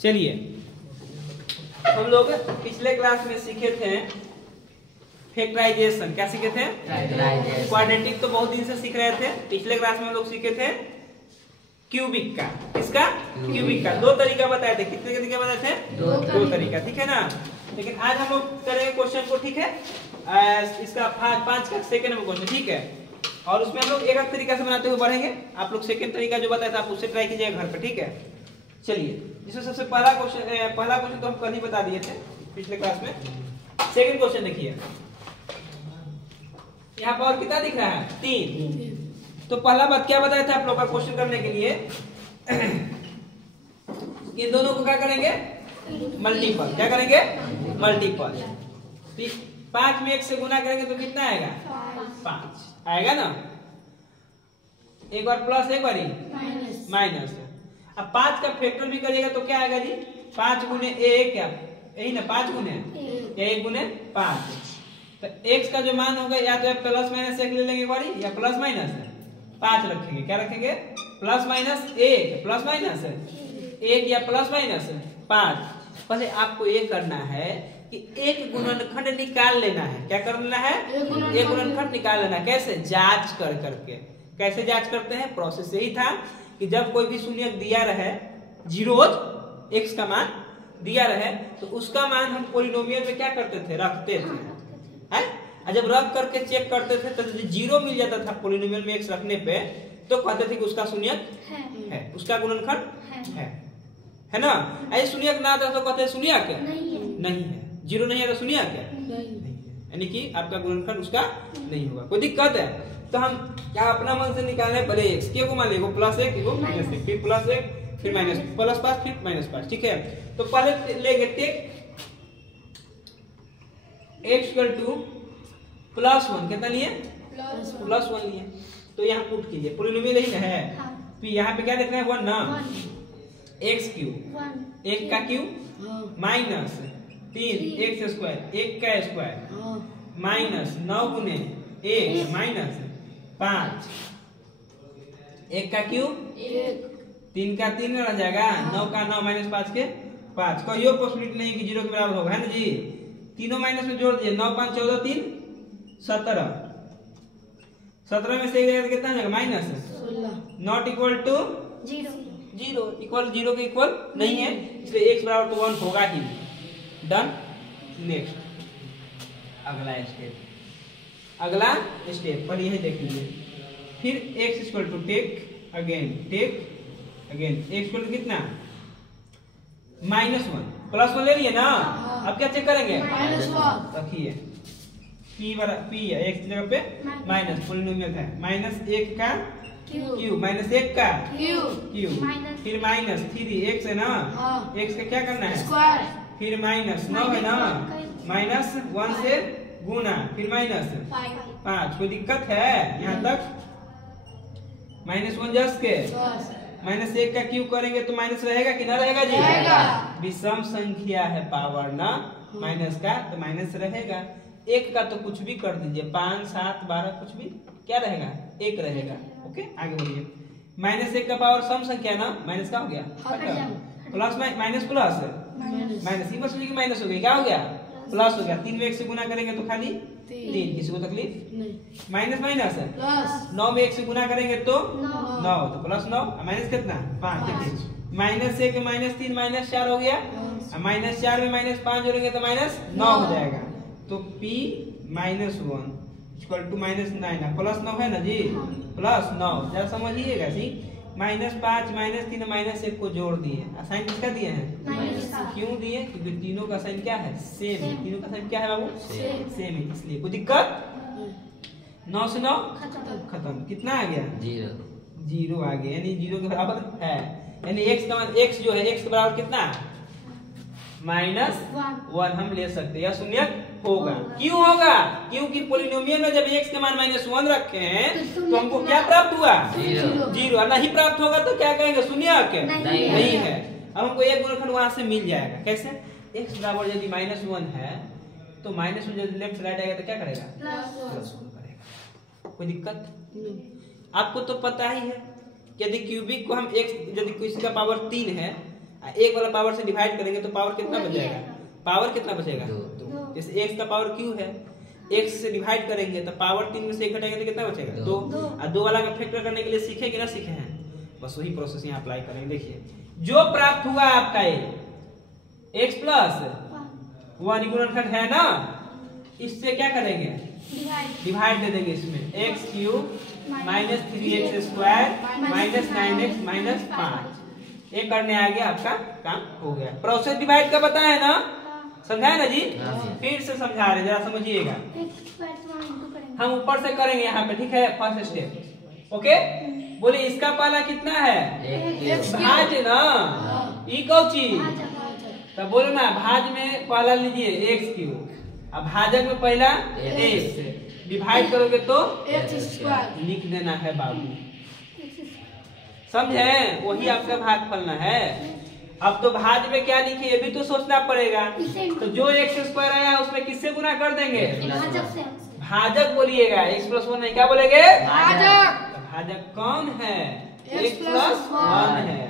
चलिए, हम लोग पिछले क्लास में सीखे थे फैक्टराइजेशन। क्या सीखे थे? क्वाड्रेटिक तो बहुत दिन से सीख रहे थे। पिछले क्लास में हम लोग सीखे थे क्यूबिक का। किसका? क्यूबिक का। दो तरीका बताए थे। कितने तरीका बताए थे? दो तरीका, ठीक है ना। लेकिन आज हम लोग करेंगे क्वेश्चन को, ठीक है, इसका 5 का सेकंड में क्वेश्चन, ठीक है। और उसमें हम लोग एक एक तरीका से बनाते हुए बढ़ेंगे। आप लोग सेकंड तरीका जो बताया था आप उससे ट्राई कीजिएगा घर पे, ठीक है। चलिए, जिसमें सबसे पहला क्वेश्चन तो हम कल ही बता दिए थे पिछले क्लास में। सेकंड क्वेश्चन देखिए, यहाँ पर कितना दिख रहा है? 3। तो पहला बात क्या बताया था आप लोग का क्वेश्चन करने के लिए, ये दोनों को क्या करेंगे? मल्टीपल। क्या करेंगे? मल्टीपल। 5 में 1 से गुना करेंगे तो कितना आएगा? 5 आएगा ना। एक बार प्लस, एक बार माइनस। अब 5 का फैक्टर भी करिएगा तो क्या आएगा जी? 5 गुने 1, क्या यही ना? 5 गुने 1 गुने 5। तो x का जो मान होगा या तो प्लस माइनस 1 ले लेंगे एक बारी, या प्लस माइनस 5 रखेंगे। क्या रखेंगे? प्लस माइनस 1, प्लस माइनस 1 या प्लस माइनस 5। पहले आपको ये करना है कि एक गुणनखंड निकाल लेना है। क्या कर लेना है? एक गुणनखंड निकाल लेना। कैसे? जांच कर करके। कैसे जांच करते हैं? प्रोसेस यही था कि जब कोई भी शून्यक दिया रहे, जीरोज x का मान दिया रहे, तो उसका मान हम पॉलिनोमियल में क्या करते थे? रखते थे, है। और जब रख करके चेक करते थे तो यदि जीरो मिल जाता था पॉलिनोमियल में x रखने पे, तो कहते थे कि उसका शून्यक है, उसका गुणनखंड है ना। ऐसे शून्यक ना आता तो कहते हैं शून्यक नहीं है। जीरो नहीं है तो शून्यक नहीं है, यानी कि आपका गुणनखंड उसका नहीं होगा। कोई दिक्कत है? तो हम क्या अपना मन से निकालने पहले x के को मान लेंगे प्लस 1 को माइनस 1, फिर प्लस 1 फिर माइनस प्लस 5 फिर माइनस 5, ठीक है। तो पहले लेंगे take x equal to plus 1। कितना लिए? प्लस 1 लिए। तो यहाँ पुट कीजिए, पॉलिनोमियल यही ना है। फिर यहाँ पे क्या देखना है? 1 ना। x क्यूब, 1 का क्यूब माइनस 3 x स्क्वायर, 1 का स्क्वायर माइनस 9 गुने 1 माइनस 5, 1 का क्यूब 3 का 3 रह जाएगा, 9 का 9 माइनस 5 के 5। कोई यो पॉसिबिलिटी नहीं कि 0 के बराबर होगा, है ना जी। तीनों माइनस में जोड़ दिए, 9 5 14 3 17। 17 में से एक जगह कितना जाएगा? Minus 16। Not equal to 0 equal 0 के इक्वल नहीं है, इसलिए x बराबर तो 1 होगा ही। डन। नेक्स्ट अगला स्टेप पर यही देख लीजिए। फिर x equal to take again x equal to कितना? -1 प्लस 1 ले लिए ना। अब क्या चेक करेंगे? रखिए p है, x की जगह पे माइनस, पॉलिनोमियल है। -1 का क्यूब माइनस 1 का क्यूब, फिर माइनस 3x है ना, x का क्या करना है? फिर माइनस 9 है ना, माइनस 1 से गुना, फिर माइनस 5। कोई दिक्कत है यहाँ तक? -1 जस्ट के -1 का क्यूब करेंगे तो माइनस रहेगा कि ना रहेगा जी? विषम संख्या है पावर ना, माइनस का तो माइनस रहेगा। 1 का तो कुछ भी कर दीजिए, 5 7 12 कुछ भी, क्या रहेगा? 1 रहेगा। ओके, आगे बढ़िए। -1 का पावर सम संख्या ना, माइनस का हो गया प्लस माइनस प्लस माइनस, ही बस माइनस हो गया, क्या हो गया? प्लस हो गया। 3 में 1 से गुना करेंगे तो खाली 3, किसी को तकलीफ नहीं। माइनस माइनस 9 में 1 से गुना करेंगे तो 9, तो प्लस 9 माइनस कितना? 5। -1 -3 -4 हो गया, -4 में -5 जोड़ेंगे तो -9 हो जाएगा। तो p -1 इक्वल टू -9, प्लस 9 है ना जी, प्लस 9। जरा समझिएगा सी, -5 -3 -1 को जोड़ दिए, साइन किसका दिए हैं? क्यों दिए? क्योंकि तीनों का साइन क्या है? सेम है। तीनों का साइन क्या है बाबू? सेम है, इसलिए कोई दिक्कत? 9 से 9 खत्म। कितना आ गया? 0 आ गया, यानी 0 के बराबर है। यानी x जो है, x के बराबर कितना? -1 हम ले सकते हैं, या शून्यक होगा। क्यों होगा? क्योंकि पॉलिनोमियल में जब x के मान -1 रखे हैं तो हमको क्या प्राप्त हुआ? 0। नहीं प्राप्त होगा तो क्या कहेंगे? शून्यक नहीं है। अब हमको एक गुणनखंड वहां से मिल जाएगा। कैसे? x बराबर यदि -1 है तो -1 जब लेफ्ट राइट आएगा तो क्या करेगा? +1 करेगा। कोई दिक्कत? आपको तो पता ही है, यदि क्यूबिक को हम x, यदि किसी का पावर 3 है एक वाला पावर से डिवाइड करेंगे तो पावर कितना बच जाएगा? पावर कितना बचेगा? 2। जैसे x का पावर q है, x से डिवाइड करेंगे तो पावर 3 में से 1 घटाएंगे तो कितना बचेगा? 2। और 2 वाला का फैक्टर करने के लिए सीखे कि ना सीखे हैं? बस वही प्रोसेस यहाँ अप्लाई करेंगे। देखिए जो प्राप्त हुआ आपका ये x प्लस 1 गुणनखंड है ना, इससे क्या करेंगे? डिवाइड दे देंगे इसमें। x cube minus 3x square minus 9x minus 5। ये करने आ गया, आपका काम हो गया। प्रोसेस डिवाइड का पता है ना? समझाए ना जी? फिर से समझा रहे, जरा समझिएगा। हम ऊपर से करेंगे यहाँ पे, ठीक है? First step okay. बोले इसका पहला कितना है? भाज ना, ई कौची तो बोलो ना, भाज में पहला लीजिए x क्यूब, अब भाजक में पहला x, डिवाइड करोगे तो x² लिख देना है बाबू, समझे? वही आपका भागफल ना है। अब तो भाज में क्या लिखे ये भी तो सोचना पड़ेगा। तो जो x² आया उसमें किससे गुना कर देंगे? भाजक बोलिएगा, x + 1 है, क्या बोलेंगे? भाजक। भाजक कौन है? x + 1 है।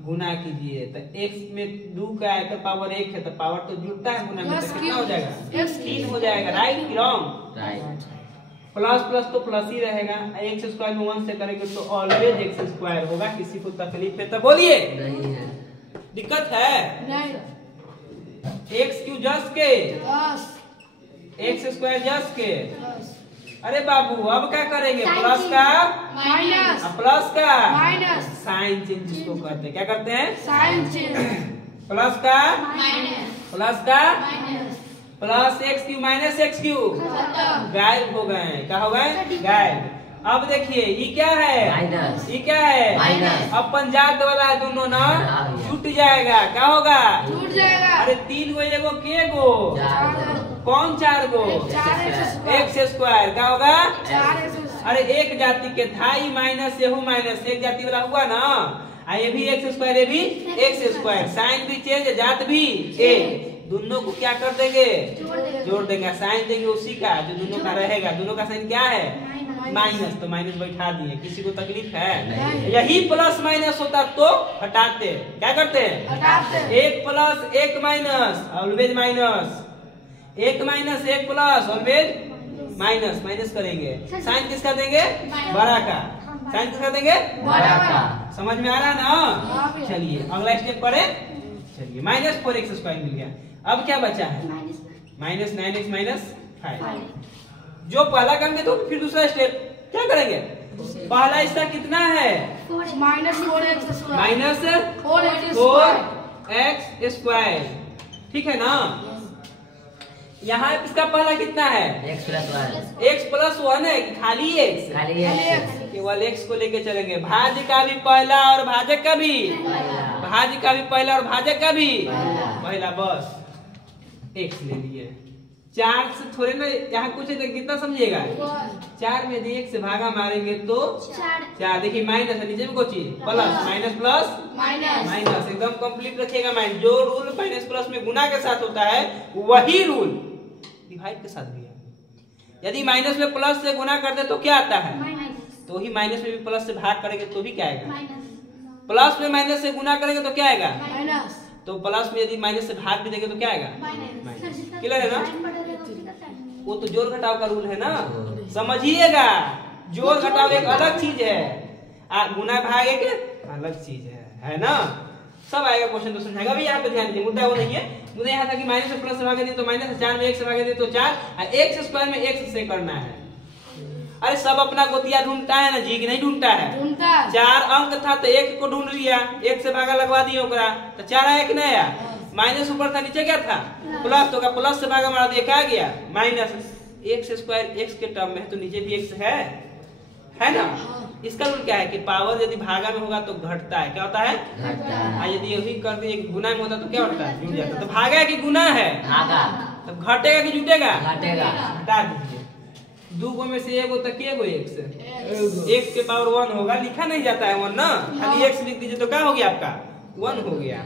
गुना कीजिए तो x में 2 का है तो पावर 1 है, तो पावर तो जुड़ता है गुना में, तो कितना हो जाएगा? 3 हो जाएगा। राइट कि रॉन्ग? राइट। प्लस प्लस तो प्लस ही रहेगा, x² में 1 से करेंगे तो ऑलवेज x² होगा। किसी को तकलीफ है तो बोलिए, नहीं है, दिक्कत है? नहीं। x क्यू जस के x² जस के। अरे बाबू अब क्या करेंगे? प्लस का माइनस, प्लस का माइनस, साइन चेंज जिसको करते हैं, क्या करते हैं? Sign change. प्लस का माइनस, प्लस का minus, plus x q minus x q गायब हो गए। क्या हो गए? गायब। अब देखिए ये क्या है? माइनस। ये क्या है? माइनस। अब पंजाब वाला है दोनों ना, छूट जाएगा। क्या होगा? छूट जाएगा। अरे 3 गो एगो के गो? कौन 4 गो? x²। क्या होगा? 4x। अरे एक जाति के था ही माइनस, यहू माइनस, एक जाति वाला हुआ ना, ये भी x², ये भी x², साइन भी चेंज, जात भी एक, दोनों को क्या कर देंगे? जोड़ देंगे। साइन देंगे उसी का जो दोनों का रहेगा। दोनों का साइन क्या है? माइनस, तो माइनस बैठा दिए। किसी को तकलीफ है? यही प्लस माइनस होता तो हटाते। क्या करते? हटाते। 1 + 1 minus, always minus, 1 - 1 plus, always minus. Minus करेंगे, साइन किसका देंगे? बड़ा का। साइन किसका देंगे? बड़ा का। समझ में आ रहा ना? चलिए अगला स्टेप पढ़े। चलिए -4x² मिल गया। अब क्या बचा है? Minus 9x minus 5। जो पहला करेंगे तो फिर दूसरा स्टेप क्या करेंगे? पहला इसका कितना है? -4x²। माइनस 4x², ठीक है ना? यहाँ इसका पहला कितना है? x + 1 है, खाली x? खाली x। केवल x को लेके चलेंगे। भाज्य का भी पहला और भाजक का भी, भाज्य का भी पहला और भाजक का भी पहला, बस x ले लिए। 4 से थोड़े ना यहाँ कुछ है, कितना समझिएगा? 4 में यदि 1 से भागा मारेंगे तो 4। देखिए माइनस है, नीचे में कोई चीज प्लस, माइनस प्लस माइनस, एकदम कंप्लीट रखिएगा माइंड। जो रूल माइनस प्लस में गुना के साथ होता है वही रूल डिवाइड के साथ भी है। यदि माइनस में प्लस से गुना कर दे तो क्या आता है? तो ही माइनस में भी प्लस से भाग करेंगे तो भी क्या आएगा? प्लस में माइनस से गुना करेंगे तो क्या आएगा? माइनस। तो प्लस में यदि माइनस से भाग भी देंगे तो क्या आएगा? माइनस। क्लियर है ना? वो तो जोड़ घटाव का रूल है ना, समझिएगा। जोड़ घटाव एक अलग चीज है, गुना भाग एक अलग चीज है ना? सब आएगा क्वेश्चन तो समझाएगा। अभी यहाँ पे ध्यान दीजिए, मुद्दा वो नहीं है। मुद्दा यहाँ था कि माइनस से प्लस से भागे दिए तो माइनस, 4 में 1 से भागे दिए तो 4, और x² में x से करना है। अरे सब अपना गोतिया ढूंढता है ना जी, कि नहीं ढूंढता है? 4 अंक था तो 1 को ढूंढ लिया, 1 से भागा लगवा दिए ओकरा, तो 4 आया कि नहीं आया? माइनस ऊपर था, नीचे क्या था? प्लस, तो प्लस से भागा मारा दिया, क्या गया? माइनस। x² x के टर्म में है तो नीचे भी x है ना? इसका रूल क्या है कि पावर यदि भागा में होगा तो घटता है। क्या होता है? घटता है। यदि यही कर दिए गुना में होता तो क्या होता है? जुड़ जाता। तो भागा है कि गुना है? भागा। तो घटेगा कि जुटेगा? घटेगा। हटा दीजिए। 2 गो में से 1 गो तक के गो x, x के पावर 1 होगा, लिखा नहीं जाता है 1 ना, खाली x लिख दीजिए तो क्या हो गया आपका? 1 हो गया।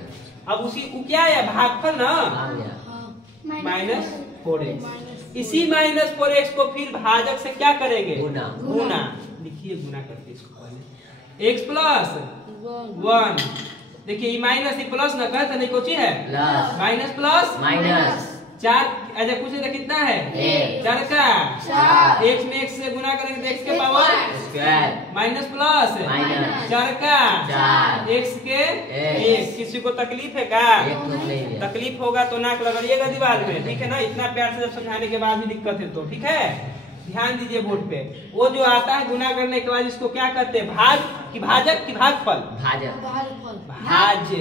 अब उसी को क्या है? भागफल ना, -4x। इसी -4x को फिर भाजक से क्या करेंगे? गुना। लिखिए गुना करके इसको पहले। x + 1 देखिए ये माइनस ये प्लस ना कहते नहीं कोची है प्लस माइनस प्लस माइनस 4 ऐसे पूछे तो कितना है 4 का 1 में 1 से गुना करेंगे तो x के power square minus plus minus 4 का 4 x के 1। किसी को तकलीफ है का एक तो नहीं है। तकलीफ होगा तो नाक लगाइएगा दीवार में, ठीक है ना। इतना प्यार से जब समझाने के बाद भी दिक्कत है तो ठीक है, ध्यान दीजिए बोर्ड पे। वो जो आता है गुना करने के बाद इसको क्या कहते हैं, भाज की भाजक की भागफल। भाजक भाज्य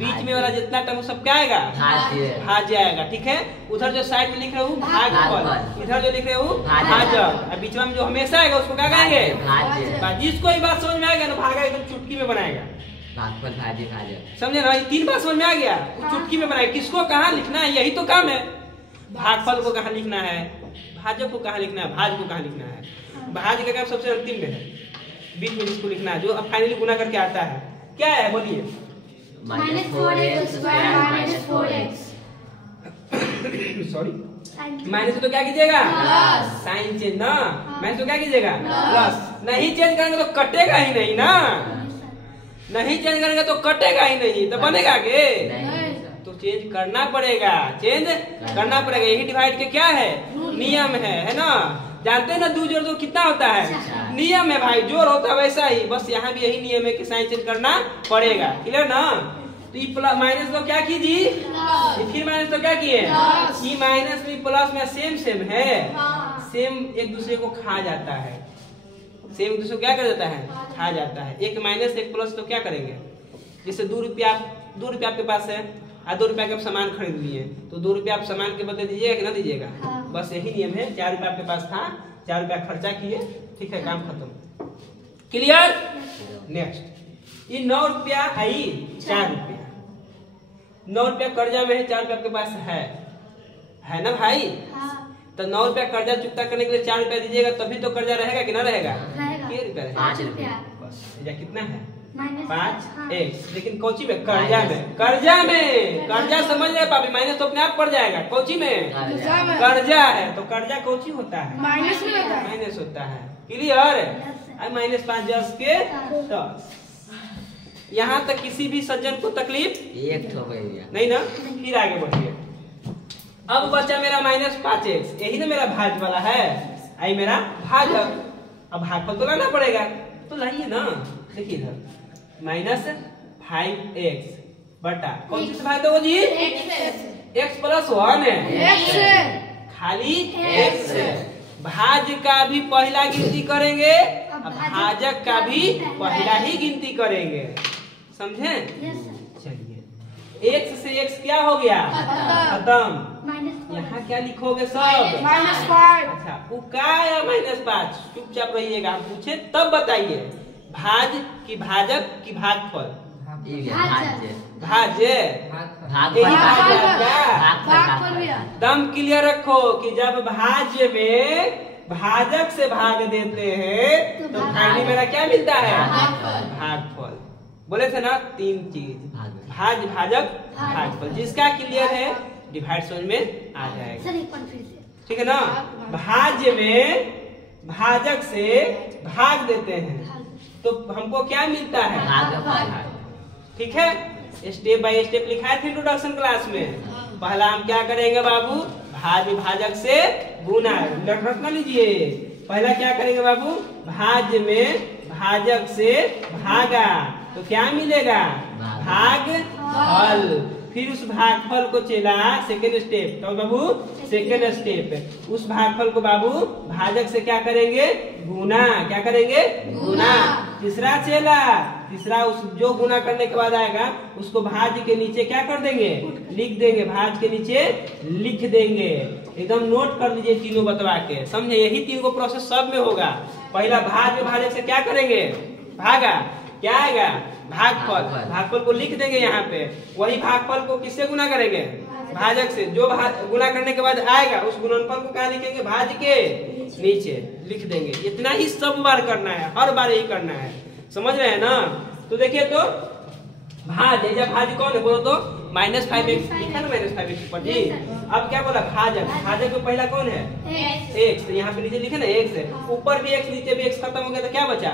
बीच में वाला जितना टर्म सब क्या आएगा भाज्य भाज्य आएगा, ठीक है। उधर जो साइड में लिख रहे हो भागफल, इधर जो लिख रहे हो भाजक, और बीच में जो हमेशा आएगा उसको क्या कहेंगे भाज्य। जिसको ये बात समझ में आ गया ना भागा एकदम चुटकी में बनाएगा, भागफल भाज्य भाजक समझे ना। ये 3 बात समझ में आ गया, चुटकी में बनाएगा। किसको कहाँ लिखना है यही तो काम है। भागफल को कहाँ लिखना है, भाजक को कहाँ लिखना है, भाज को कहाँ लिखना है। भाज का काम सबसे अंतिम में है, बीच में जिसको लिखना है जो अब फाइनली गुना करके आता है क्या है बोलिए। -4x square -4x sorry minus से तो क्या कीजिएगा साइन चेंज ना, माइनस तो क्या कीजिएगा प्लस। नहीं चेंज करेंगे तो कटेगा ही नहीं ना, नहीं चेंज करेंगे तो कटेगा ही नहीं, तो बनेगा के तो चेंज करना पड़ेगा, चेंज करना पड़ेगा। यही डिवाइड के क्या है नियम है ना। जानते हैं ना 2 जोड़ 2 कितना होता है, नियम है भाई, जोड़ होता है वैसा ही, बस यहाँ भी यही नियम है कि साइन चेंज करना पड़ेगा, क्लियर ना। तो ये प्लस माइनस तो क्या कीजिए, फिर माइनस तो क्या किए, ये माइनस भी प्लस में सेम है, सेम एक दूसरे को खा जाता है, सेम एक दूसरे को क्या कर देता है खा जाता है। एक माइनस एक प्लस तो क्या करेंगे, जैसे 2 रुपया आपके पास है और 2 रुपया के आप सामान खरीद लिए, तो 2 रुपया आप सामान के बदले दीजिएगा कि ना दीजिएगा, बस यही नियम है। 4 रुपया आपके पास था, 4 रुपया खर्चा किए, ठीक है, काम खत्म, क्लियर। नेक्स्ट ये 9 रुपया आई 4 रुपया, 9 रुपया कर्जा में है, 4 रुपया आपके पास है ना भाई। तो 9 रुपया कर्जा चुकता करने के लिए 4 रुपया दीजिएगा, तभी तो कर्जा रहेगा कि ना रहेगा, कितने रुपया रहेगा 5 रुपया। बस या कितना है 5 x, लेकिन कोची में कर्जा में कर्जा समझ रहे पापी, माइनस तो अपने आप पड़ जाएगा, कोची में कर्जा है तो कर्जा कोची होता है माइनस होता है, क्लियर। -5 10 के 10। यहाँ तक किसी भी सज्जन को तकलीफ एक ठो नहीं ना। फिर आगे बढ़िए, अब बचा मेरा -5x, यही ना मेरा भाज वाला है, आई मेरा भाजक। अब भागफल तो लाना पड़ेगा, तो लाइए ना, देखिए इधर -5x बटा कौन सी से भाग दो जी, x + 1 है, खाली x। भाज का भी पहला गिनती करेंगे, भाजक का भी पहला ही गिनती करेंगे, समझे। चलिए x से x क्या हो गया खत्म। यहाँ क्या लिखोगे सब -5। अच्छा वो क्या है -5, चुपचाप रहिएगा, हम पूछे तब बताइए। भाज की भाजक की भागफल, भाज्य दम क्लियर रखो कि जब भाज्य में भाजक से भाग देते हैं तो फाइनली मेरा क्या मिलता है भागफल। बोले थे ना 3 चीज, भाज भाजक भागफल, जिसका क्लियर है डिवाइड समझ में आ जाएगा, ठीक है ना। भाज्य में भाजक से भाग देते हैं तो हमको क्या मिलता है, ठीक है। स्टेप बाय स्टेप लिखा है इंट्रोडक्शन क्लास में। पहला हम क्या करेंगे बाबू, भाज्य भाजक से गुना, रखना लीजिए। पहला क्या करेंगे बाबू, भाज्य में भाजक से भागा तो क्या मिलेगा भागफल। फिर उस भागफल को चला सेकेंड स्टेप, तो बाबू सेकेंड स्टेप, उस भागफल को बाबू भाजक से क्या करेंगे गुना, क्या करेंगे गुना। तीसरा चला, तीसरा उस जो गुना करने के बाद आएगा उसको भाज्य के नीचे क्या कर देंगे लिख देंगे, भाज्य के नीचे लिख देंगे। एकदम नोट कर लीजिए तीनों बतवा के, समझे। यही 3 को प्रोसेस सब में होगा। पहला भाज्य भाजक से क्या करेंगे भागा, क्या आएगा भागफल, भागफल को लिख देंगे यहाँ पे। वही भागफल को किससे गुना करेंगे भाजक से, जो गुना करने के बाद आएगा उस गुणनफल को क्या लिखेंगे भाज्य के नीचे लिख देंगे। इतना ही सब बार करना है, हर बार यही करना है, समझ रहे हैं ना। तो देखिए तो भाज्य, जब भाज्य कौन है बोलो तो -5x लिखा ना -5x पर जी। अब क्या बोला भाजक, भाजक में पहला कौन है x, तो यहाँ पे नीचे लिखे ना x है, ऊपर भी x नीचे भी x खत्म हो गया तो क्या बचा,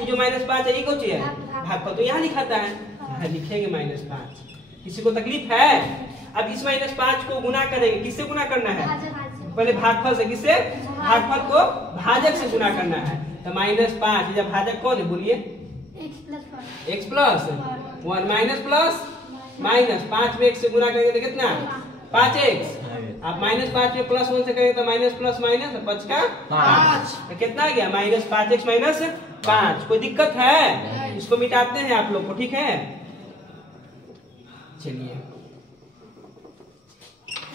ये जो -5 है ये कौन सी है भागफल, तो यहाँ लिखाता है। हाँ, लिखेंगे -5। किसी को तकलीफ है? अब इस -5 को गुना करेंगे, किससे गुना करना है? पहले भागफल से, किससे? भागफल को भाजक से गुना करना है। तो -5 जब भाजक कौन है बोलिए? x plus 1 minus plus minus 5 में 1 से गुना करेंगे तो कितना? 5x। आप -5 में +1 से करेंगे तो माइनस प्लस माइनस 5 का 5 तो कितना आ गया? -5x minus 5। कोई दिक्कत है? इसको मिटाते हैं आप लोग को, ठीक है? चलिए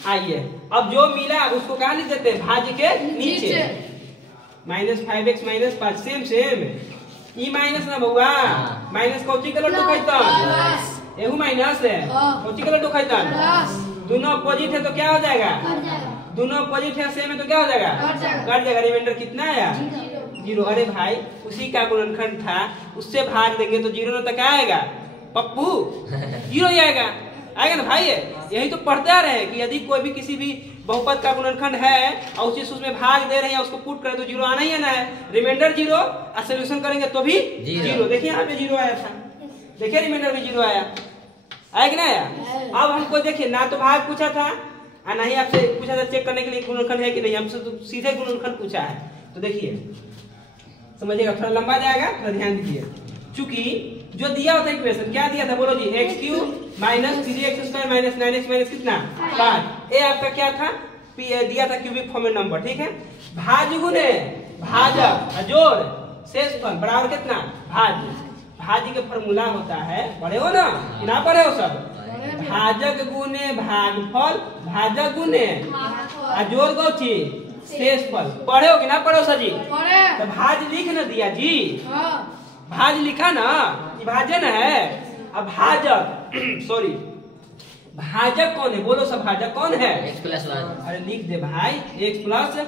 आइए, अब जो मिला उसको कहाँ लिख देते हैं? भाज्य के नीचे। -5x minus 5 same same E minus ना बउआ, माइनस कौची कलर टोकैतन? एहू माइनस है, कौची कलर टोकैतन? दोनों अपोजिट है तो क्या हो जाएगा? दोनों अपोजिट है सेम है तो क्या हो जाएगा? कट जाएगा। रिमाइंडर कितना आया? 0। अरे भाई उसी का गुणनखंड था, उससे भाग देंगे तो 0 ना तक आएगा पप्पू? 0 ही आएगा ना भाई? यही तो पढ़ते आ रहे हैं कि यदि कोई भी किसी भी बहुपद का गुणनखंड है और उसी से उसमें भाग दे रहे हैं, उसको पुट करें तो 0 आना ही आना है। रिमाइंडर 0 और सोल्यूशन करेंगे तो भी 0। देखिए यहाँ पे 0 आया था, देखिए रिमाइंडर भी 0 आया कि ना आया? अब हमको देखिए ना तो भाग पूछा था और ना ही आपसे पूछा था चेक करने के लिए गुणनखंड है कि नहीं, हमसे तो सीधे गुणनखंड पूछा है। तो देखिए समझिएगा, थोड़ा लंबा जाएगा, थोड़ा ध्यान दीजिए। चूंकि जो दिया होता है इक्वेशन, क्या दिया था बोलो जी? x³ minus 3x² minus 9x minus कितना? 5। ये आपका क्या था? दिया था क्यूबिक फॉर्म में नंबर, ठीक है? भाज्य गुने भाजक जोड़ शेषफल बराबर कितना? भाज्य। भाज्य का फॉर्मूला होता है, पढ़े हो ना कि ना पढ़े हो सब? भाजक गुने भागफल, भाजक गुने जोड़ कौची? शेषफल। पढ़े हो कि ना पढ़े हो सर जी? तो भाज्य लिख न दिया जी, भाज्य लिखा ना, विभाजन है। अब भाजक सॉरी भाजक कौन है बोलो सब? भाजक कौन है? x+1। अरे लिख दे भाई, x+1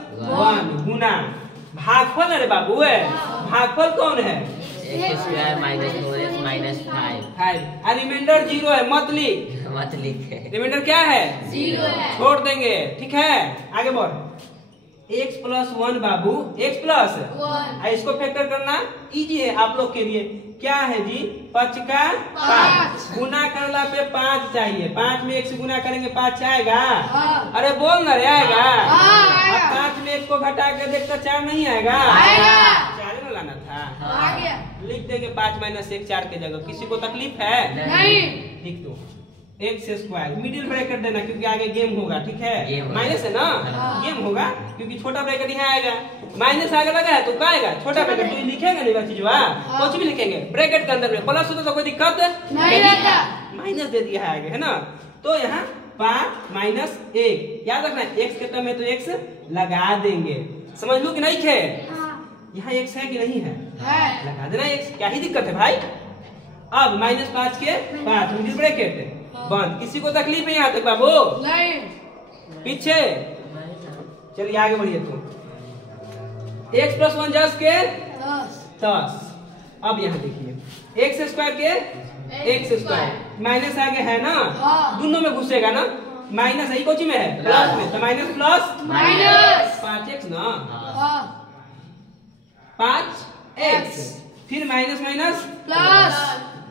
गुना भागफल। अरे बाबू है, भागफल कौन है? x² minus 4x minus 5। और रिमाइंडर 0 है, मत लिख। रिमाइंडर क्या है? 0 है, छोड़ देंगे, ठीक है? आगे बढ़। x+1 बाबू, x+1 इसको फैक्टर करना इजी है आप लोग के लिए। क्या है जी? 5 का 5 गुना करला पे 5 चाहिए। 5 में 1 से गुना करेंगे 5 आएगा? अरे बोल ना रे, आएगा? अब 5 में 1 को घटा के देखता 4 नहीं आएगा? 4 में लाना था, लिख देंगे 5 माइनस 1 4 के जगह। किसी को तकलीफ है? नहीं। लिख दो x², मिडिल ब्रैकेट देना क्योंकि आगे गेम होगा, ठीक है? माइनस है ना, गेम होगा क्योंकि छोटा ब्रैकेट यहाँ आएगा, माइनस आगे लगा है तो क्या आएगा? छोटा ब्रैकेट। तो लिखेंगे नहीं बच्ची जो कुछ भी लिखेंगे ब्रैकेट के अंदर में, प्लस होता तो कोई दिक्कत नहीं रहता, माइनस दे दिया है आगे, है ना? तो यहाँ 5 माइनस 1 याद रखना, x के टर्म में तो x लगा देंगे। समझ लो कि नहीं खे? यहाँ x है कि नहीं है? लगा देना x, क्या ही दिक्कत है भाई? अब -5 के 5 मिडिल ब्रैकेट बंद। किसी को तकलीफ है यहाँ तक बाबू? नहीं। पीछे चलिए आगे बढ़िए। तुम x+1 10 के 10। अब यहाँ देखिए x² के x² माइनस आगे है ना, दोनों में घुसेगा ना, माइनस यही कोची में है? प्लस में, तो माइनस प्लस माइनस 5x ना, 5x फिर माइनस माइनस प्लस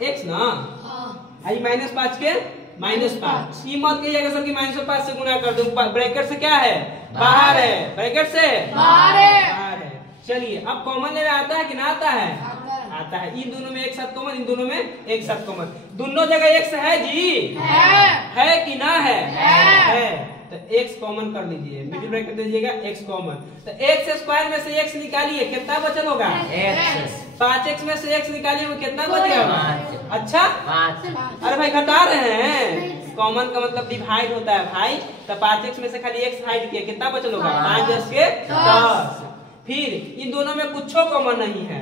x ना, आई -5 के -5। ये मत कहिएगा सर कि -5 से गुना कर दो, ब्रैकेट से क्या है? बाहर है, ब्रैकेट से बाहर है। चलिए अब कॉमन लेना आता है कि ना आता है? आता है। इन दोनों में एक साथ कॉमन, इन दोनों में एक साथ कॉमन, दोनों जगह x है जी? है कि ना है? तो x कॉमन कर लीजिए, मिडिल ब्रैकेट दीजिएगा x कॉमन। तो x² में से x निकालिए, कितना बचल होगा? 5x में से x निकालिए, कितना बचेगा? अच्छा 5। अरे भाई घटा रहे हैं, कॉमन का मतलब डिवाइड होता है भाई। तो 5x में से खाली x हाइड किया, कितना बचल होगा? 5 10 के 10। फिर इन दोनों में कुछ कॉमन नहीं है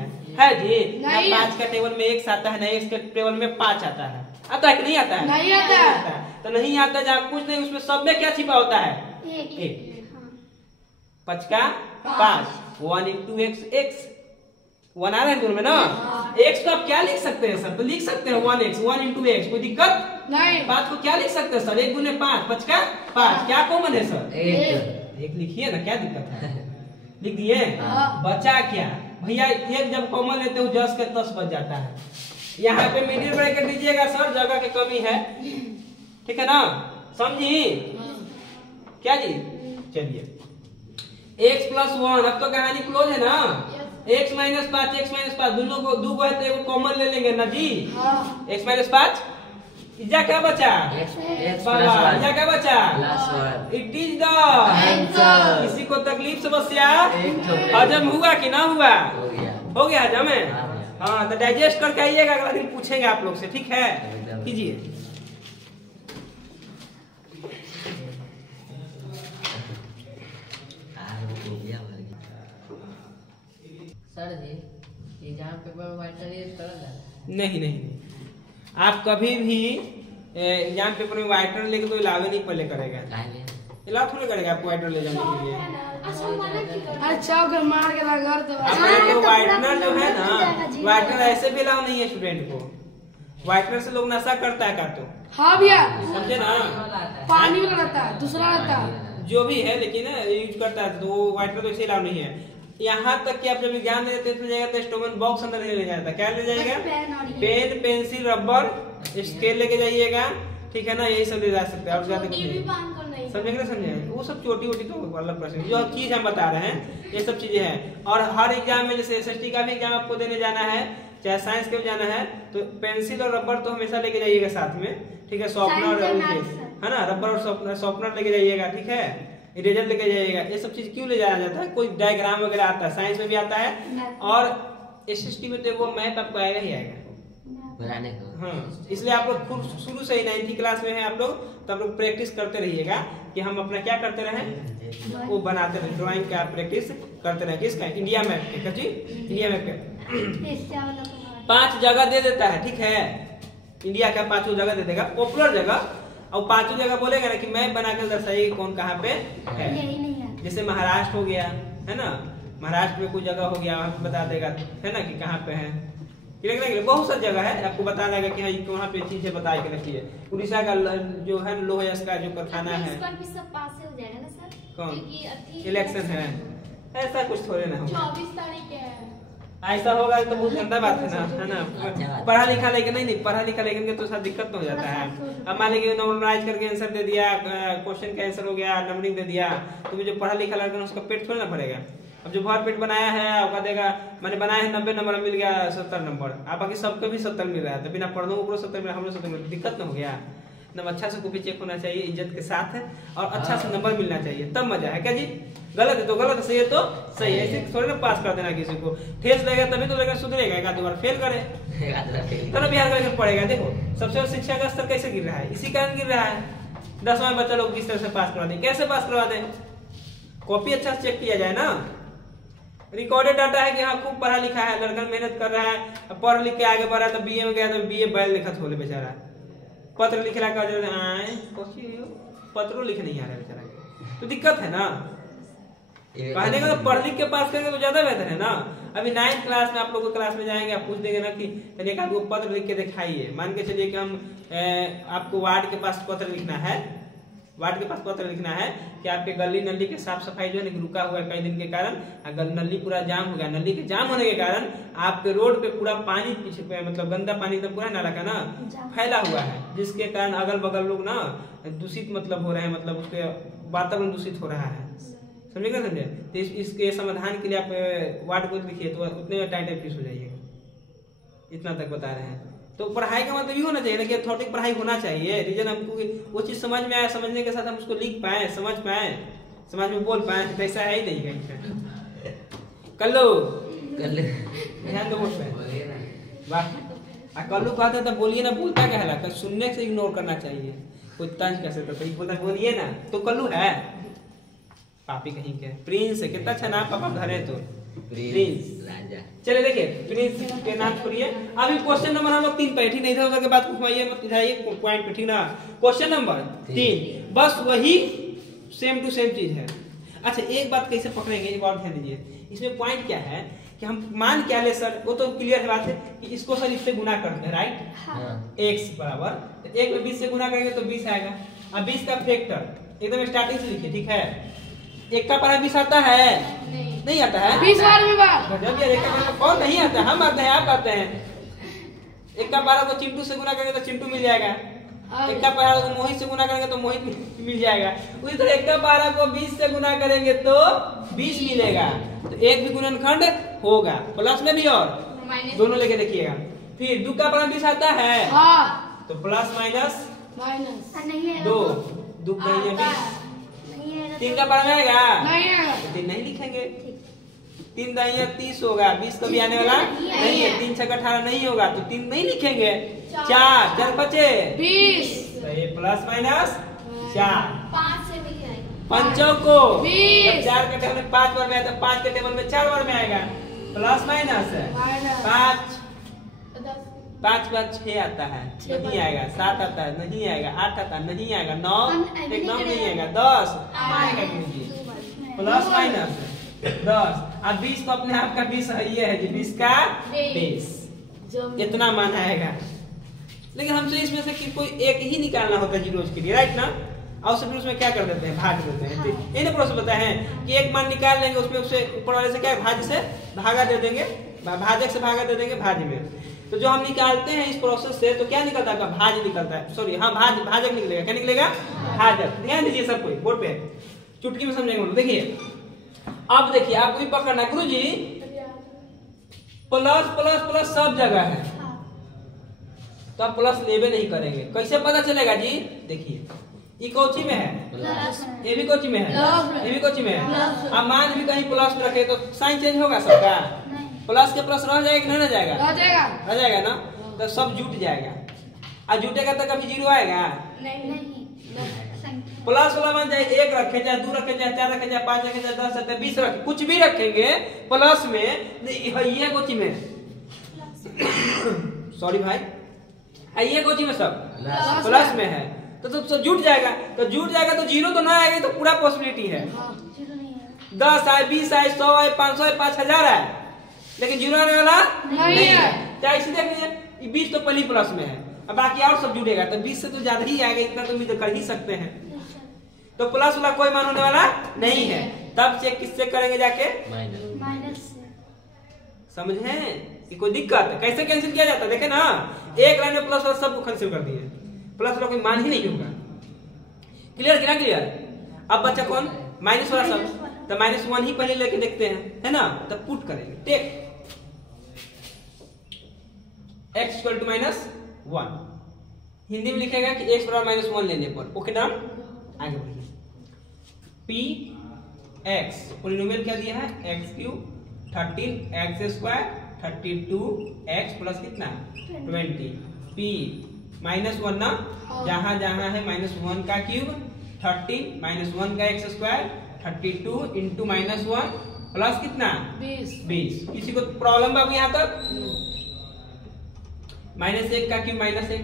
जी? ना 5 का टेबल में x आता है, ना x के टेबल में 5 आता है। आता है कि नहीं आता है? नहीं आता। तो नहीं आता जहाँ कुछ नहीं, उसमें सब में क्या छिपा होता है? 1। 5 का 5 1 into x 1 आ रहा है दोनों में ना। x को आप क्या लिख सकते हैं सर? तो लिख सकते हैं 1x 1 into x, कोई दिक्कत नहीं। 5 को क्या लिख सकते हैं सर? 1 गुने 5 5 का 5, क्या कॉमन है सर? 1 लिखिए ना, क्या दिक्कत है? लिख दिए। बचा क्या भैया? 1 जब कॉमन लेते हो 10 के 10 बच जाता है, यहाँ पे मिडिल ब्रैकेट दीजिएगा सर, जगह की कमी है, ठीक है ना, समझी क्या जी। चलिए x + 1, अब तो कहानी क्लोज है ना। x - 5 दोनों को दो है तो एगो कॉमन ले लेंगे ना जी। x - 5 इजा क्या बचा, इजा क्या बचा, इट इज द आंसर। किसी को तकलीफ समस्या हजम हुआ कि ना हुआ, हो गया हजम है। हाँ तो डाइजेस्ट करके आइएगा, अगला दिन पूछेंगे आप लोग से, ठीक है, कीजिए। सर जी एग्जाम पेपर वाइटर यूज करल जाला? नहीं, आप कभी भी एग्जाम पेपर में वाइटर लेके तो अलावे नहीं पहले करेगा, अलाव थोड़ी करेगा आपको वाइटर ले जाने के लिए। अच्छा अगर मार के घर तो वाइटनर जो है ना, वाइटनर ऐसे भी अलाव नहीं है स्टूडेंट को। वाइटनर से लोग नशा करता है का, तो हाँ भैया समझे ना, पानी में रहता है, दूसरा रहता है जो भी है, लेकिन यूज करता है तो वो वाइटनर तो इसे अलाव नहीं है। यहाँ तक कि आप जब एग्जाम देते तो जाएगा तो स्टोमन बॉक्स अंदर नहीं ले जाता, क्या ले जाएगा, पेन पेंसिल रबर स्केल लेके जाइएगा, ठीक है ना, यही सब ले जा सकते हैं। और ज्यादा समझेंगे ना, समझे, वो सब छोटी वोटी तो अलग प्रश्न, जो चीज हम बता रहे हैं ये सब चीजें हैं। और हर एग्जाम में जैसे SST का भी एग्जाम आपको देने जाना है, चाहे साइंस के भी जाना है, तो पेंसिल और रबर तो हमेशा लेके जाइएगा साथ में, ठीक है, शॉर्पनर है ना, रबर और शॉर्पनर लेके जाइएगा, ठीक है, इरेजर लेके जाइएगा। ये सब चीज क्यों ले जाया जाता है, कोई डायग्राम वगैरह आता है, साइंस में भी आता है, और SST में तो वो मैथ आपको आएगा ही आएगा बनाने को। हाँ, इसलिए आप लोग खुद शुरू से ही 9th क्लास में है आप लोग, तो आप लोग प्रैक्टिस करते रहिएगा कि हम अपना क्या करते रहें, वो बनाते रहे, ड्राइंग का प्रैक्टिस करते रहे। किसका, इंडिया मैप के जी, इंडिया मैप के 5 जगह दे देता है, ठीक है, इंडिया का 5 जगह दे देगा, पॉपुलर जगह, और 5 जगह बोलेगा ना कि मैप बनाकर दर्शाइए कौन कहाँ पे है। जैसे महाराष्ट्र हो गया है ना, महाराष्ट्र में कोई जगह हो गया वहाँ बता देगा, है ना, कि कहाँ पे है। बहुत सा जगह है आपको बता देगा कि हाँ वहाँ पे चीज है, बता के रखिए। उड़ीसा का जो है लोहयस का जो कारखाना है, कौन इलेक्शन है, ऐसा कुछ थोड़े ना होगा, 24 तारीख है, ऐसा होगा तो बहुत गंदा बात है ना, पढ़ा लिखा लेकिन नहीं, पढ़ा लिखा लेकिन तो साथ दिक्कत हो जाता है। अब मान लीजिए नॉर्मलाइज करके आंसर दे दिया, क्वेश्चन का आंसर हो गया, नंबरिंग दे दिया, तो जो पढ़ा लिखा लड़का उसका पेट थोड़ा ना भरेगा। अब जो भर पेट बनाया है आपका देगा, मैंने बनाया है 90 नंबर, मिल गया 70 नंबर, आप बाकी सबको भी 70 मिल रहा है, तो बिना पढ़ने ऊपर 70 मिला, हमने 70 मिला, दिक्कत ना हो गया। नंबर अच्छा से कॉपी चेक होना चाहिए इज्जत के साथ है, और अच्छा से नंबर मिलना चाहिए, तब मजा है। क्या जी, गलत है तो गलत, सही है तो सही है, ऐसे थोड़ी ना पास कर देना किसी को। ठेस लगेगा तभी तो लगेगा, सुधरेगा, एक आध बार फेल करे तो बिहार करके पढ़ेगा। देखो सबसे शिक्षा का स्तर कैसे गिर रहा है, इसी कारण गिर रहा है। 10वां बच्चा लोग किस तरह से पास करवा दें, कैसे पास करवा दें, कॉपी अच्छा से चेक किया जाए ना। रिकॉर्डेड डाटा है कि हाँ खूब पढ़ा लिखा है लड़का, मेहनत कर रहा है, पढ़ लिख के आगे बढ़ा, तो BA में गया तो BA बैल लिखा छोले बेचारा, पत्र लिख रहा पत्रों लिख नहीं आ रहा बेचारा, तो दिक्कत है ना। कहने का तो पढ़ लिख के पास करेंगे तो ज्यादा बेहतर है ना। अभी 9th क्लास में आप लोग क्लास में जाएंगे, आप पूछ देंगे ना कि एक आदमी पत्र लिख के दिखाइए। मान के चलिए कि हम आपको वार्ड के पास पत्र लिखना है, वार्ड के पास पत्र लिखना है कि आपके गली नली के साफ सफाई जो है रुका हुआ है कई दिन के कारण, अगर नली पूरा जाम हो गया, नली के जाम होने के कारण आपके रोड पे पूरा पानी पीछे पे, मतलब गंदा पानी एकदम पूरा नाला का ना फैला हुआ है, जिसके कारण अगल बगल लोग ना दूषित मतलब हो रहे हैं, मतलब उसके वातावरण दूषित हो रहा है, समझे ना, समझे। तो इसके समाधान के लिए आप वार्ड को लिखिए, तो उतने टाइम फीस हो जाइएगा, इतना तक बता रहे हैं। तो पढ़ाई का मतलब ये होना चाहिए ना कि अथॉरिटिक पढ़ाई होना चाहिए, रीजन हमको वो चीज समझ में आया, समझने के साथ हम उसको लिख पाए, समझ पाए, समाज में बोल पाए, तो ऐसा है ही नहीं कहीं। कर लो ध्यान दो, बोल पाए वाह, कल्लू कहते तो बोलिए ना, बोलता क्या है, सुनने से इग्नोर करना चाहिए, कोई तंज कैसे तो कहीं बोलता बोलिए ना, तो कल्लू है पापी कहीं के, प्रिंस है, कितना अच्छा नाम पापा घर है, तो प्रिंस राजा। चले देखिए प्रिंस के नाम छोड़िए, अभी क्वेश्चन नंबर हम लोग 3 पे, ठीक नहीं था उधर के बाद घुमाइए मत, इधर पॉइंट पे, ठीक ना। क्वेश्चन नंबर 3 बस वही सेम टू सेम चीज है। अच्छा एक बात कैसे पकड़ेंगे, एक और ध्यान दीजिए, इसमें पॉइंट क्या है कि हम मान क्या ले सर, वो तो क्लियर है बात है कि इसको सर इससे गुना करते हैं, राइट, x बराबर, तो 1 में 20 से गुना करेंगे तो 20 आएगा। अब 20 का फैक्टर एकदम स्टार्टिंग से लिखिए, ठीक है, 1 का पढ़ा 20 आता है, नहीं आता है, 20 बार में बात जब यार 1 का पढ़ा कौन नहीं आता, हम आते हैं, आप आते हैं, 1 का 12 को चिंटू से गुना करेंगे तो चिंटू मिल जाएगा। 1 का 12 को मोहित से गुना करेंगे तो मोहित मिल जाएगा। उसी तरह 1 का 12 को 20 से गुना करेंगे तो 20 मिलेगा। तो एक भी गुणनखंड होगा, प्लस में भी और दोनों लेके देखिएगा। फिर 2 का 20 आता है तो प्लस माइनस दो, 2 का 20, 3 का 12 आएगा तो 3 नहीं लिखेंगे। 3 दाइया 30 होगा, 20 कभी आने वाला नहीं है। 3 6 18 नहीं होगा तो 3 नहीं लिखेंगे। 4 बचे 20, तो ये प्लस माइनस 4। 5 को 4 के टेबल में 5 बार में आया तो 5 के टेबल में 4 बार में आएगा। प्लस माइनस 5 5 6 आता है नहीं आएगा। 7 आता है नहीं आएगा। 8 आता है नहीं आएगा। 9 एकदम नहीं आएगा। 10 आएगा। Plus minus 10। अब 20 तो अपने आप का 20 है, ये है जी 20 का 20 इतना मान आएगा। लेकिन हमसे इसमें से कोई एक ही निकालना होता है जीरोज के लिए, राइट ना। और सब उसमें क्या कर देते हैं, भाग देते हैं। यही ना प्रोसेस बताया है कि एक मान निकाल लेंगे, उसमें उससे ऊपर वाले से क्या भाज्य से भागा दे देंगे, भाजक से भागा दे देंगे भाज्य में। तो जो हम निकालते हैं इस प्रोसेस से तो क्या निकलता है, भाज्य निकलता है। सॉरी हाँ, भाजक निकलेगा। क्या निकलेगा, भाजक। ध्यान दीजिए सब कोई बोर्ड पे, चुटकी में समझेंगे। देखिए अब देखिए आपको भी पकड़ना, गुरु जी प्लस प्लस प्लस सब जगह है तो आप प्लस लेवे नहीं करेंगे। कैसे पता चलेगा जी, देखिए ये कोची में है, ये भी कोची में है, ये भी कोची में है। अब मान भी कहीं प्लस में रखे तो साइन चेंज होगा सबका। प्लस के प्लस रह जाएगा कि नहीं रह जाएगा, रह जाएगा ना। तो सब जुट जाएगा। और जुटेगा तो कभी जीरो आएगा नहीं। प्लस वाला मान चाहे 1 रखे, चाहे 2 रखे, चाहे 4 रखे, चाहे 5 रखे, चाहे 10 रखे, 20 रखे, कुछ भी रखेंगे प्लस में ये कोची में सॉरी भाई, ये कोची में सब प्लस में है तो सब जुट जाएगा। तो जुट जाएगा तो जीरो तो ना आएगा, तो पूरा पॉसिबिलिटी है। 10 आए, 20 आए, 100 आए, 500 आए, 5000 आए, लेकिन जीरो आने वाला नहीं है। चाहे इसे देख लीजिए 20 तो पहली प्लस में है, अब बाकी और सब जुड़ेगा तो 20 से तो ज्यादा ही आएगा, इतना तो उम्मीद कर ही सकते हैं। तो प्लस वाला कोई मान होने वाला नहीं है। तब चेक किससे करेंगे, जाके माइनस से। समझे कि कोई दिक्कत है, कैसे कैंसिल किया जाता है, देखे ना। एक लाइन में प्लस वाला सबको कैंसिल कर दिए, प्लस वाला कोई मान ही नहीं होगा। क्लियर कि ना क्लियर। अब बच्चा कौन, माइनस वाला सब, तो -1 ही पहले लेके देखते हैं, है ना। तब पुट करेंगे, टेक x = -1। हिंदी में लिखेगा कि x = -1 लेने पर। ओके डन, आगे बढ़िए। Px पोलिनोमियल क्या दिया है, x³ 13x² 32x प्लस कितना 20। P -1 ना, जहां जहां है -1 का क्यूब 13 -1 का x² 32 इंटू -1 प्लस कितना 20। किसी को प्रॉब्लम बाबू यहाँ तक, -1 का क्यूब -1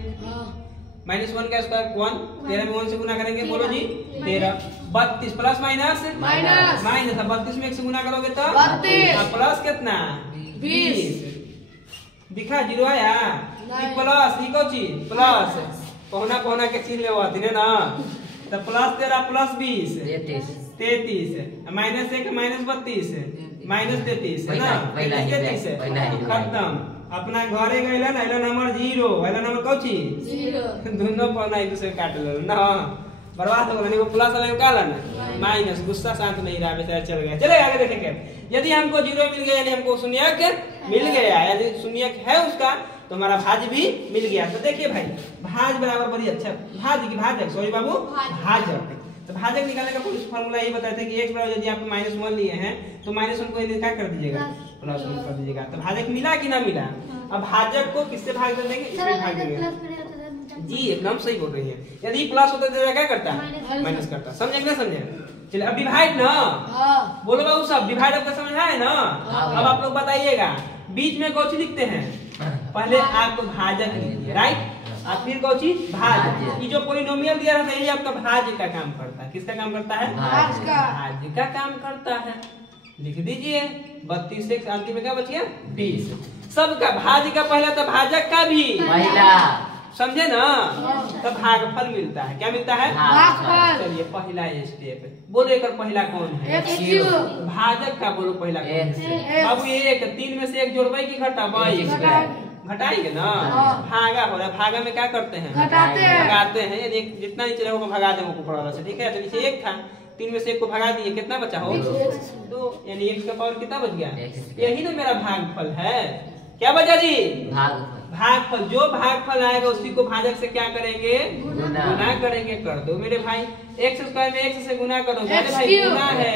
-1 का स्क्वायर 1, 13 में 1 से गुना करेंगे, बोलो जी 13। 32 प्लस माइनस माइनस, अब 32 में 1 से गुना करोगे तो 32 प्लस कितना 20। दिखा जीरो आया, प्लस ये कौन चीज प्लस पहुना पहुना के चीज ले आती है ना। तो प्लस 13 प्लस 20 33, -1 -32 -33 है ना, 33 खत्म। अपना घरे गइला ना, एला नंबर 0, एला नंबर कौची 0, दोनों पढ़ना एक दूसरे काट ले ना, बर्बाद हो गया। नहीं वो प्लस वाला निकाला ना, माइनस, गुस्सा शांत नहीं रहा, बेचारा चल गया। चले आगे देखेंगे। यदि हमको 0 मिल गया, यानी हमको शून्यक मिल गया, यदि शून्यक है उसका तो हमारा भाज्य भी मिल गया। तो देखिए भाई, भाज्य बराबर बड़ी अच्छा, भाज्य की भाजक, सॉरी बाबू भाजक। तो भाजक निकालने का पुलिस फार्मूला यही बताते हैं कि x बराबर यदि आप -1 लिए हैं तो -1 को क्या कर दीजिएगा, +1 कर दीजिएगा। तो भाजक मिला कि ना मिला। अब भाजक को किससे भाग देंगे, इससे भाग देंगे। जी एकदम सही बोल रही है। यदि प्लस होता तो क्या करता है, माइनस करता। समझे कि ना समझे। चलिए अब डिवाइड ना, बोलो बाबू सब डिवाइड आपको समझ आए ना। अब आप लोग बताइएगा, बीच में कौन सी लिखते हैं, पहले आपको भाजक लिखिए, राइट, और फिर कौन सी भाज्य। ये जो पोलिनोमियल दिया रहता है ये आपका भाज्य का काम करता है। किसका काम करता है, भाज्य का काम करता है। लिख दीजिए 32 से अंतिम में क्या बच गया 20। सबका भाज्य का पहला तो भाजक का भी पहला, समझे ना। तो भागफल मिलता है, क्या मिलता है भागफल। चलिए पहला स्टेप बोलो, एक पहला कौन है, भाजक का बोलो पहला कौन है बाबू। 1 3 में से 1 जोड़बाई की घटाबाई, घटाएंगे ना, हाँ। भागा हो रहा है, भागा में क्या करते हैं, घटाते हैं। भगाते हैं, यानी जितना नीचे रहेगा वो भगा देंगे ऊपर वाला से, ठीक है। तो नीचे एक था, 3 में से 1 को भगा दिए, कितना बचा हो, 2, यानी x का पावर कितना बच गया, यही तो मेरा भागफल है। क्या बचा जी, भागफल। जो भागफल आएगा उसी को भाजक से क्या करेंगे, गुना करेंगे। कर दो मेरे भाई, x स्क्वायर में x से गुना करो, मेरे भाई गुना है,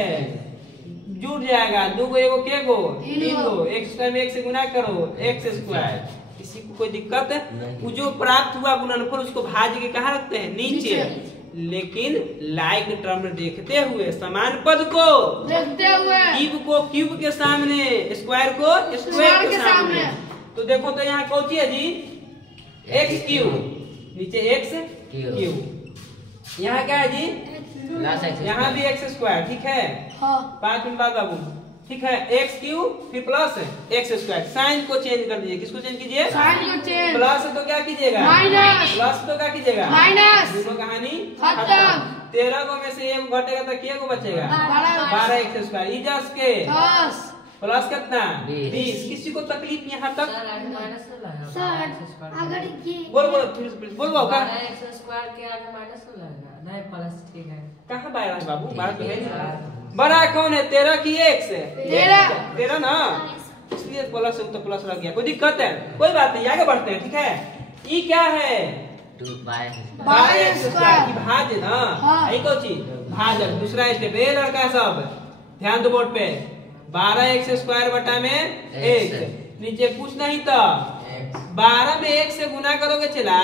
जुड़ जाएगा, 2 को 1 को के को 3 को, x स्क्वायर में x से गुना करो, x स्क्वायर। किसी को कोई दिक्कत है, वो जो प्राप्त हुआ गुणनफल उसको भाज के कहाँ रखते हैं, नीचे। लेकिन लाइक टर्म देखते हुए, समान पद को देखते हुए, क्यूब को क्यूब के सामने, स्क्वायर को स्क्वायर के सामने। तो देखो तो यहाँ कौन सी है जी, x क्यूब, नीचे x क्यूब, यहाँ क्या है जी, यहाँ भी x स्क्वायर, ठीक है। हाँ 5 मिनट बाद बाबू, ठीक है। x क्यूब फिर प्लस x स्क्वायर, साइन को चेंज कर दीजिए। किसको चेंज कीजिए, साइन को चेंज, प्लस तो क्या कीजिएगा, माइनस, प्लस तो क्या कीजिएगा, माइनस। दोनों कहानी खत्म। 13 को में से 1 घटेगा तो क्या को बचेगा, 12x स्क्वायर, इजस के 10 प्लस कितना, 20। किसी को तकलीफ यहाँ तक, अगर ये बोल बोल बाबू, कहाँ 12 बाबू, 12 तो है नहीं। बड़ा कौन है, 13 की x, 13 ना, इसलिए प्लस तो प्लस लग गया, कोई दिक्कत है, कोई बात नहीं, आगे बढ़ते हैं, ठीक है। ई क्या है, 12x स्क्वायर की भाज्य ना, यही को चीज भाजक। दूसरा स्टेप, ये लड़का सब ध्यान दो बोर्ड पे, 12x स्क्वायर बटा में 1, नीचे कुछ नहीं तो 12 में 1 से गुना करोगे चला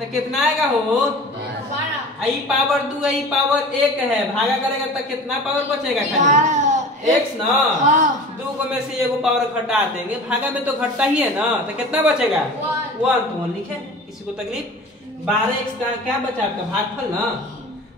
तो कितना आएगा हो, आई पावर 2 आई पावर 1 है, भागा करेगा तो कितना पावर बचेगा, खाली x ना, 2 को में से 1 पावर घटा देंगे, भागा में तो घटता ही है ना, तो कितना बचेगा 1, तो 1 लिखे, किसी को तकलीफ। 12x का क्या बचा आपका, भागफल ना,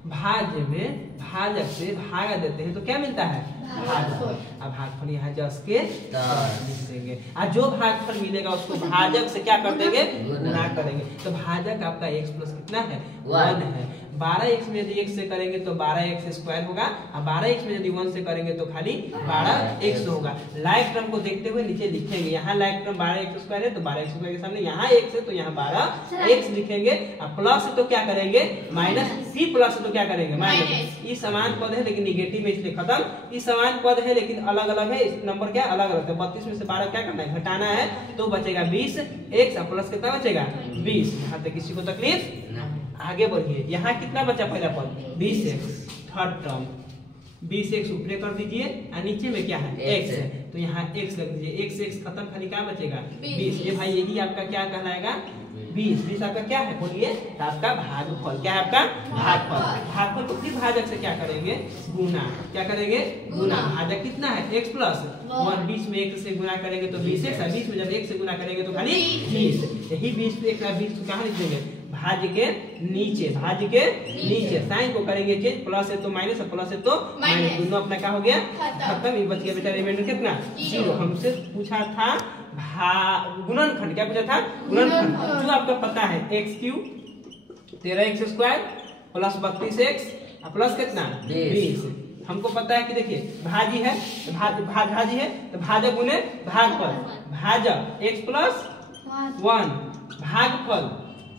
भाज्य में भाजक से भागा देते हैं तो क्या मिलता है, भागफल। अब भागफल यहाँ जस के लिख देंगे, और जो भागफल मिलेगा उसको भाजक से क्या कर देंगे, गुना करेंगे। तो भाजक आपका x प्लस कितना है, 1 है। 12x में यदि 1 से करेंगे तो 12x स्क्वायर होगा, और 12x में यदि 1 से करेंगे तो खाली 12x होगा। लाइक टर्म को देखते हुए नीचे लिखेंगे, यहाँ लाइक टर्म 12x स्क्वायर है तो 12x स्क्वायर के सामने यहाँ x है तो यहाँ 12x लिखेंगे, और प्लस है तो क्या करेंगे, माइनस, सी प्लस है तो क्या करेंगे, माइनस। ये समान पद है लेकिन निगेटिव में, इसलिए खत्म। ये समान पद है लेकिन अलग अलग है, इस नंबर क्या अलग अलग है। 32 में से 12 क्या करना है, घटाना है, तो बचेगा 20, x प्लस कितना बचेगा 20। यहाँ तक किसी को तकलीफ, आगे बढ़िए। यहाँ कितना बचा पहला पद, 20x, थर्ड टर्म 20x ऊपर कर दीजिए, और नीचे में क्या है, x है, तो यहाँ x लग दीजिए, x खत्म, खाली क्या बचेगा 20। ये भाई यही आपका क्या कहलाएगा, 20 आपका क्या है, बोलिए, आपका भागफल। क्या है आपका भागफल। भागफल को फिर भाजक से क्या करेंगे, गुना। क्या करेंगे, गुना। भाजक कितना है, x प्लस 1, 20 में 1 से गुना करेंगे तो 20x, 20 में जब 1 से गुना करेंगे तो खाली 20। यही 20 पे 20 को कहाँ लिख देंगे, भाज्य के नीचे, भाज्य के नीचे। साइन को करेंगे चेंज, प्लस है तो माइनस, प्लस है तो माइनस, दोनों अपना क्या हो गया, खत्म। ये बच गया बेटा रिमाइंडर कितना, 0। हमसे पूछा था गुणनखंड, क्या पूछा था, गुणनखंड। जो आपको पता है x cube 13x square plus 32x plus कितना 20। हमको पता है कि देखिए भाजी है, भाजी है तो भाजक गुने भागफल, भाजक x प्लस 1 भागफल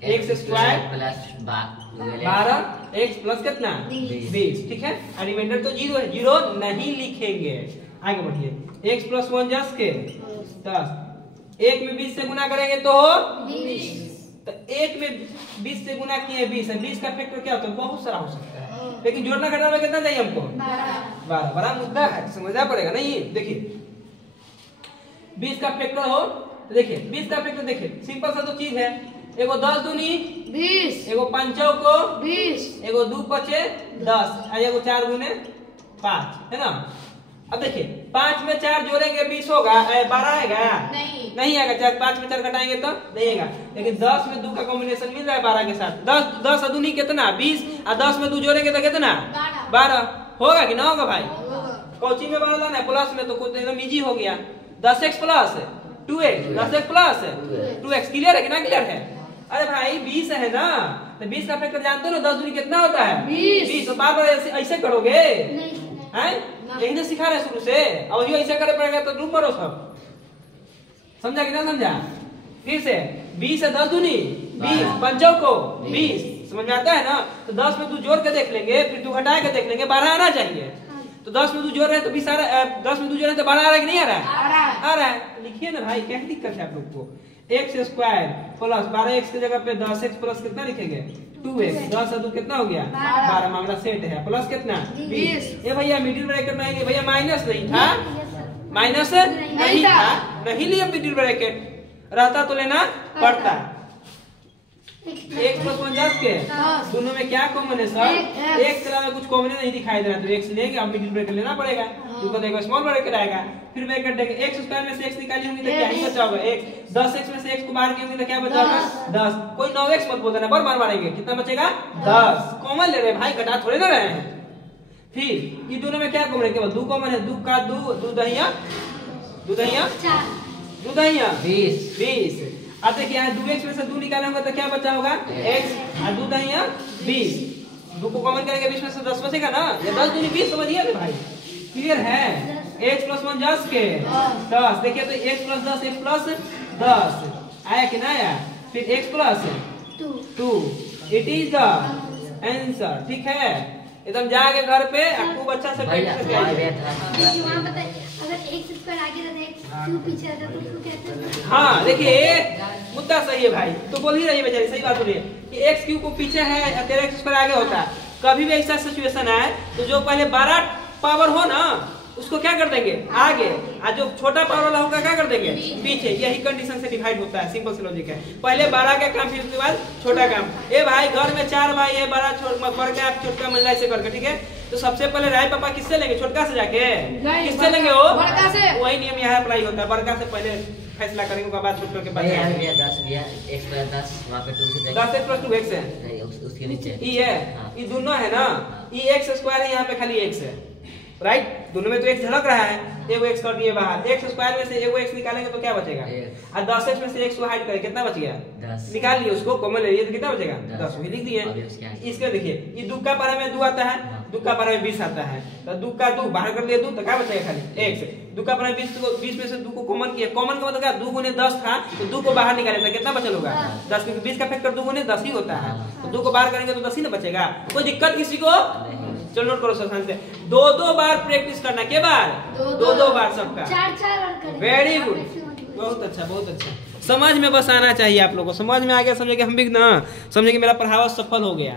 x square plus 12 x plus कितना 20। ठीक है, रिमाइंडर तो 0 है, 0 नहीं लिखेंगे। आगे बढ़िए, x प्लस 1 जस के 10, 1 में 20 से गुना करेंगे तो 20। तो 1 में 20 से गुना किए 20 है, 20 का फैक्टर क्या होता है, बहुत सारा हो सकता है, लेकिन जोड़ना घटाना में कितना चाहिए हमको 12। बड़ा मुद्दा है, समझना पड़ेगा। नहीं देखिए 20 का फैक्टर हो तो देखिए 20 का फैक्टर देखिए सिंपल सा तो चीज है, एगो 10 दूनी 20, एगो 5 को 20, एगो 2 5 10, और एगो 4 गुने 5 है ना। अब देखिए 5 में 4 जोड़ेंगे 20 होगा, 12 आएगा नहीं आएगा। 4 5 में 4 घटाएंगे तो नहीं आएगा, लेकिन 10 में 2 का कॉम्बिनेशन मिल रहा है 12 के साथ। 10 दूनी कितना 20, और 10 में 2 जोड़ेंगे तो कितना 12 होगा कि ना होगा भाई। कौची में 12 लाना है, प्लस में, तो कुछ एकदम इजी हो गया। 10x plus 2x, 10x plus 2x, clear है कि ना क्लियर है। अरे भाई 20 है ना, तो 20 का फैक्टर जानते हो ना, 10 दूनी कितना होता है 20। तो बार बार ऐसे करोगे हैं, यही ना सिखा रहे शुरू से, और जो ऐसा करे पड़ेगा तो डूब मरो सब। समझा कि ना समझा, फिर से 20 है 10 दूनी 20, 5 को 20, समझ में आता है ना। तो 10 में तू जोड़ के देख लेंगे, फिर तू घटा के देख लेंगे, 12 आना चाहिए। तो 10 में तू जोड़ रहे हैं तो 20 आ रहा है, 10 में तू जोड़ रहे हैं तो 12 आ रहा है कि नहीं आ रहा है? आ रहा है। लिखिए ना भाई, क्या दिक्कत है आप लोग को। x स्क्वायर प्लस 12x की जगह पे 10x प्लस कितना लिखेंगे 2x, 10 2 कितना हो गया 12, मामला सेट है। प्लस कितना 20। ये भैया मिडिल ब्रैकेट में आएंगे भैया, माइनस नहीं था, माइनस नहीं था, नहीं लिया मिडिल ब्रैकेट, रहता तो लेना पड़ता। x प्लस 1 10 के दोनों में क्या कॉमन है सर? x के अलावा कुछ कॉमन नहीं दिखाई दे रहा, तो x लेंगे, अब मिडिल ब्रैकेट लेना पड़ेगा, तो देखो स्मॉल ब्रैकेट आएगा। फिर ब्रैकेट देंगे, x स्क्वायर में से x निकाली होंगी तो क्या ही बचा होगा x, 10x में से x को बाहर की होंगी तो क्या बचा होगा 10। कोई 9x मत बोलना, बार मारेंगे, कितना बचेगा 10। कॉमन ले रहे हैं भाई, घटा थोड़े ना रहे हैं। फिर ये दोनों में क्या कॉमन है? केवल 2 कॉमन है, 2 का 2, 2 दहिया 2 दहिया 2 दहिया 20। अब देखिए यहाँ 2x में से 2 निकाला होगा तो क्या बचा होगा x, और 2 दहिया 20, 2 को कॉमन करेंगे 20 में से 10 बचेगा ना, या 10 दूनी 20, समझिए ना भाई, क्लियर है। x प्लस 1 10 के 10, देखिए तो x प्लस 10 x प्लस 10 आया कि ना आया? फिर x plus 2, it is the answer. ठीक है, एकदम जाके घर पे खूब अच्छा से देखिए वहाँ बताइए, अगर x स्क्वायर आगे रहता x क्यूब पीछे रहता तो उसको कहते हैं। हाँ देखिए मुद्दा सही है भाई, तो बोल ही रही है बेचारी, सही बात बोली है कि x क्यूब को पीछे है, तेरा x स्क्वायर आगे होता है। कभी भी ऐसा सिचुएशन आए तो जो पहले बड़ा पावर हो ना उसको क्या कर देंगे आगे, और जो छोटा पावर वाला होगा क्या कर देंगे पीछे। यही कंडीशन से डिवाइड होता है, सिंपल से लॉजिक है। पहले बड़ा का काम, फिर उसके बाद छोटा काम। ए भाई घर में 4 भाई है, बड़ा बड़का छोटका मिला से करके, ठीक है। तो सबसे पहले राय पापा किससे लेंगे? छोटका से जाके, किससे लेंगे वो? बड़का से। वही नियम यहाँ अप्लाई होता है, बड़का से पहले फैसला करेंगे, उसके बाद छोटका के बाद 10 वहाँ पे 2 से 10x प्लस 2x है, नहीं उसके नीचे ई है, ये दोनों है ना, ये x स्क्वायर है, यहाँ पे खाली x है, राइट। दोनों में तो x झलक रहा है, एगो x कर दिए बाहर, x स्क्वायर में से एगो x निकालेंगे तो क्या बचेगा, और 10x में से x को हाइड करें कितना बच गया 10, निकाल लिए, उसको कॉमन ले लिए तो कितना बचेगा 10, वही लिख दिए। इसके देखिए ये 2 का पारा में 2 आता है, 2 का पारा में 20 आता है, तो 2 का 2 बाहर कर दिए 2, तो क्या बचेगा खाली x। 2 का पारा में 20 में से 2 को कॉमन किया, कॉमन का मतलब क्या 2 गुने 10 था, तो 2 को बाहर निकाले तो कितना बचल होगा 10, क्योंकि 20 का फैक्टर 2 गुने 10 ही होता है, तो 2 को बाहर करेंगे तो 10 ही ना बचेगा। कोई दिक्कत किसी को? चलो नोट करो सावधान से, 2 बार प्रैक्टिस करना, के बार 2 बार सबका, 4 बार करें। वेरी गुड, बहुत अच्छा बहुत अच्छा। समझ में बस आना चाहिए आप लोगों को, समझ में आ गया, समझे कि हम भी ना समझे कि मेरा पढ़ावा सफल हो गया।